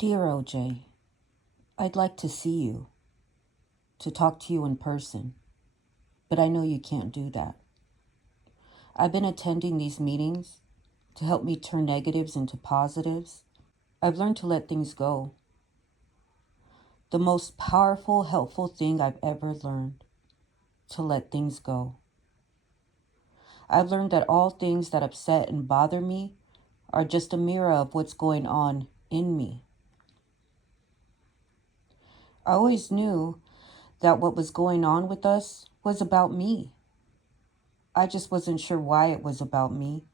Dear OJ, I'd like to see you, to talk to you in person, but I know you can't do that. I've been attending these meetings to help me turn negatives into positives. I've learned to let things go. The most powerful, helpful thing I've ever learned, to let things go. I've learned that all things that upset and bother me are just a mirror of what's going on in me. I always knew that what was going on with us was about me. I just wasn't sure why it was about me,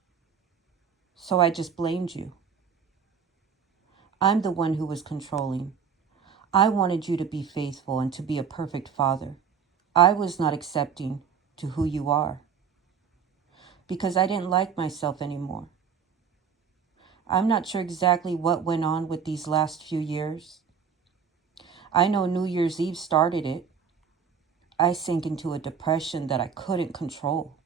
so I just blamed you. I'm the one who was controlling. I wanted you to be faithful and to be a perfect father. I was not accepting to who you are because I didn't like myself anymore. I'm not sure exactly what went on with these last few years. I know New Year's Eve started it. I sank into a depression that I couldn't control.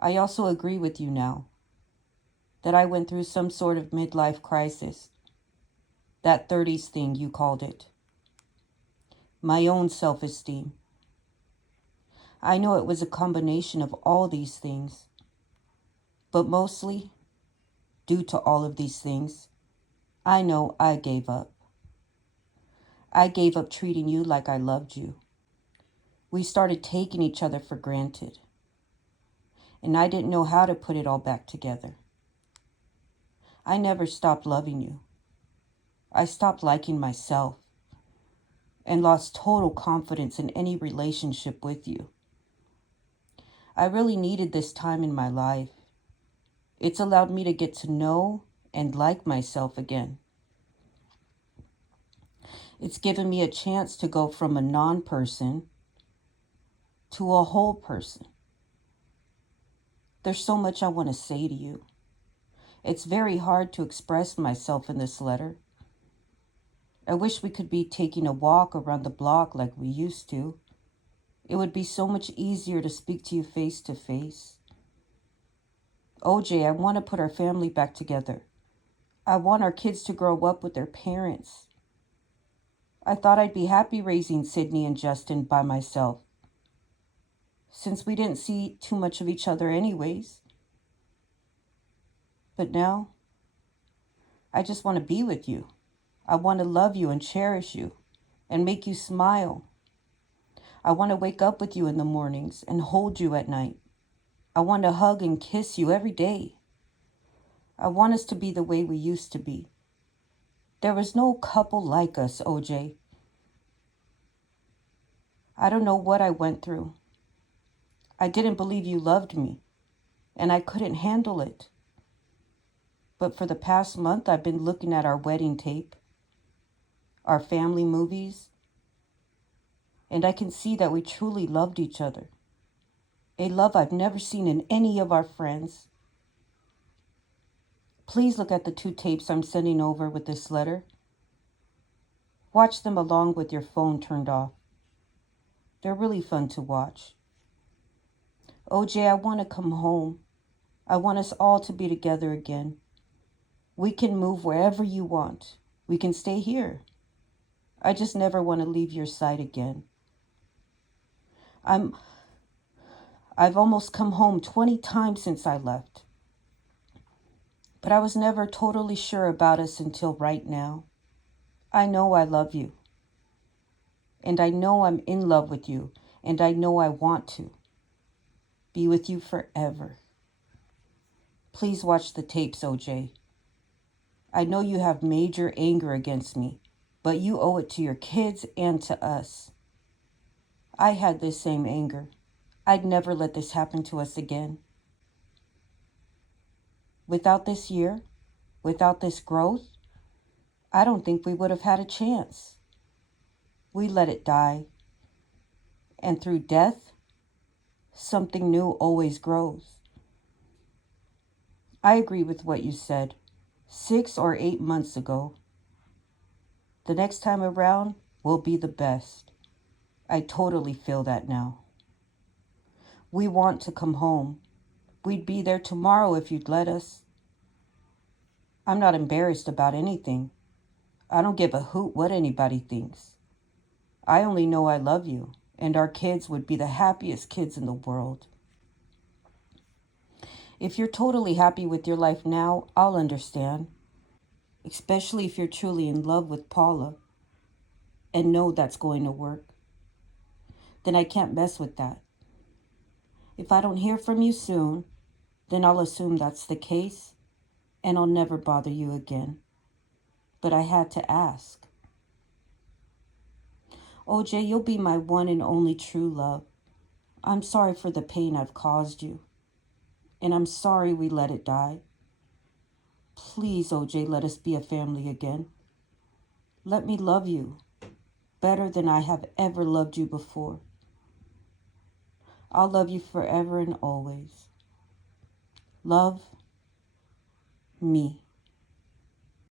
I also agree with you now that I went through some sort of midlife crisis. That 30s thing you called it. My own self-esteem. I know it was a combination of all these things, but mostly, due to all of these things, I know I gave up. I gave up treating you like I loved you. We started taking each other for granted, and I didn't know how to put it all back together. I never stopped loving you. I stopped liking myself and lost total confidence in any relationship with you. I really needed this time in my life. It's allowed me to get to know and like myself again. It's given me a chance to go from a non-person to a whole person. There's so much I want to say to you. It's very hard to express myself in this letter. I wish we could be taking a walk around the block like we used to. It would be so much easier to speak to you face to face. OJ, I want to put our family back together. I want our kids to grow up with their parents. I thought I'd be happy raising Sydney and Justin by myself, since we didn't see too much of each other anyways. But now, I just want to be with you. I want to love you and cherish you and make you smile. I want to wake up with you in the mornings and hold you at night. I want to hug and kiss you every day. I want us to be the way we used to be. There was no couple like us, OJ. I don't know what I went through. I didn't believe you loved me, and I couldn't handle it. But for the past month, I've been looking at our wedding tape, our family movies, and I can see that we truly loved each other. A love I've never seen in any of our friends. Please look at the 2 tapes I'm sending over with this letter. Watch them along with your phone turned off. They're really fun to watch. OJ, I want to come home. I want us all to be together again. We can move wherever you want. We can stay here. I just never want to leave your side again. I've almost come home 20 times since I left. But I was never totally sure about us until right now. I know I love you. And I know I'm in love with you. And I know I want to be with you forever. Please watch the tapes, OJ. I know you have major anger against me, but you owe it to your kids and to us. I had this same anger. I'd never let this happen to us again. Without this year, without this growth, I don't think we would have had a chance. We let it die. And through death, something new always grows. I agree with what you said 6 or 8 months ago. The next time around will be the best. I totally feel that now. We want to come home. We'd be there tomorrow if you'd let us. I'm not embarrassed about anything. I don't give a hoot what anybody thinks. I only know I love you, and our kids would be the happiest kids in the world. If you're totally happy with your life now, I'll understand, especially if you're truly in love with Paula and know that's going to work. Then I can't mess with that. If I don't hear from you soon, then I'll assume that's the case and I'll never bother you again. But I had to ask. OJ, you'll be my one and only true love. I'm sorry for the pain I've caused you. And I'm sorry we let it die. Please, OJ, let us be a family again. Let me love you better than I have ever loved you before. I'll love you forever and always. Love me.